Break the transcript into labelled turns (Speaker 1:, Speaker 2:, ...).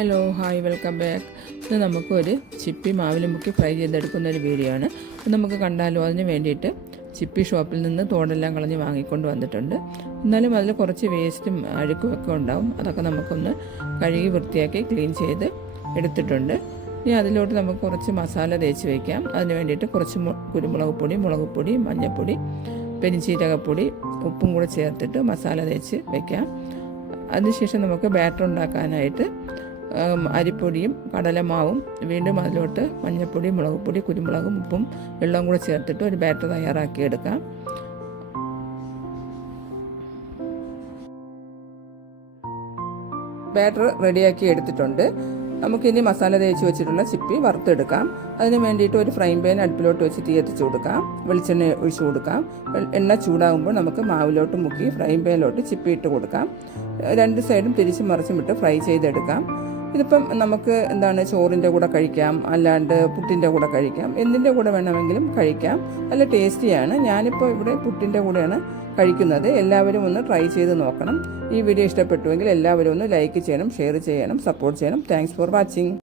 Speaker 1: Hello hi welcome back ഇത് നമുക്കൊരു ചിപ്പി മാവിൽ മുക്കി ഫ്രൈ ചെയ്തെടുക്കുന്ന ഒരു വീഡിയോ ആണ്. നമുക്ക് കണ്ടാലോ അതിന് വേണ്ടിയിട്ട് ചിപ്പി ഷോപ്പിൽ നിന്ന് തോടെല്ലാം കളഞ്ഞ് വാങ്ങിക്കൊണ്ട് വന്നിട്ടുണ്ട്. എന്നാലും അതിൽ കുറച്ച് വേസ്റ്റും അഴുക്കും ഒക്കെ ഉണ്ടാവും. അതൊക്കെ നമുക്കൊന്ന് കഴുകി വൃത്തിയാക്കി ക്ലീൻ ചെയ്ത് എടുത്തിട്ടുണ്ട്. ഇനി അതിലോട്ട് നമുക്ക് കുറച്ച് മസാല തേച്ച് വയ്ക്കാം അതിന് വേണ്ടിയിട്ട് കുറച്ച് കുരുമുളക് പൊടി മുളക് പൊടി മഞ്ഞൾപ്പൊടി പെരിഞ്ചീരകപ്പൊടി ഉപ്പും കൂടെ ചേർത്തിട്ട് മസാല തേച്ച് വയ്ക്കാം അതിനുശേഷം നമുക്ക് ബാറ്റർ ഉണ്ടാക്കാനായിട്ട് അരിപ്പൊടിയും കടലമാവും വീണ്ടും അതിലോട്ട് മഞ്ഞൾപ്പൊടി മുളക് പൊടി കുരുമുളകും ഉപ്പും വെള്ളവും കൂടെ ചേർത്തിട്ട് ഒരു ബാറ്റർ തയ്യാറാക്കി എടുക്കാം ബാറ്റർ റെഡിയാക്കി എടുത്തിട്ടുണ്ട്. നമുക്കിനി മസാല തേച്ച് വെച്ചിട്ടുള്ള ചിപ്പി വറുത്തെടുക്കാം. അതിന് വേണ്ടിയിട്ട് ഒരു ഫ്രൈ പാൻ അടുപ്പിലോട്ട് വെച്ച് തീ എത്തിച്ചു കൊടുക്കാം. വെളിച്ചെണ്ണ ഒഴിച്ചു കൊടുക്കാം. എണ്ണ ചൂടാകുമ്പോൾ നമുക്ക് മാവിലോട്ട് മുക്കി ഫ്രൈ പാനിലോട്ട് ചിപ്പി ഇട്ട് കൊടുക്കാം. രണ്ട് സൈഡും തിരിച്ചും മറിച്ചും ഇട്ട് ഫ്രൈ ചെയ്തെടുക്കാം. ഇതിപ്പം നമുക്ക് എന്താണ് ചോറിന്റെ കൂടെ കഴിക്കാം അല്ലാണ്ട് പുട്ടിന്റെ കൂടെ കഴിക്കാം. എന്തിന്റെ കൂടെ വേണമെങ്കിലും കഴിക്കാം. നല്ല ടേസ്റ്റിയാണ്. ഞാനിപ്പോൾ ഇവിടെ പുട്ടിന്റെ കൂടെയാണ് കഴിക്കുന്നത്. എല്ലാവരും ഒന്ന് ട്രൈ ചെയ്ത് നോക്കണം. ഈ വീഡിയോ ഇഷ്ടപ്പെട്ടുവെങ്കിൽ എല്ലാവരും ഒന്ന് ലൈക്ക് ചെയ്യണം ഷെയർ ചെയ്യണം സപ്പോർട്ട് ചെയ്യണം. Thanks for watching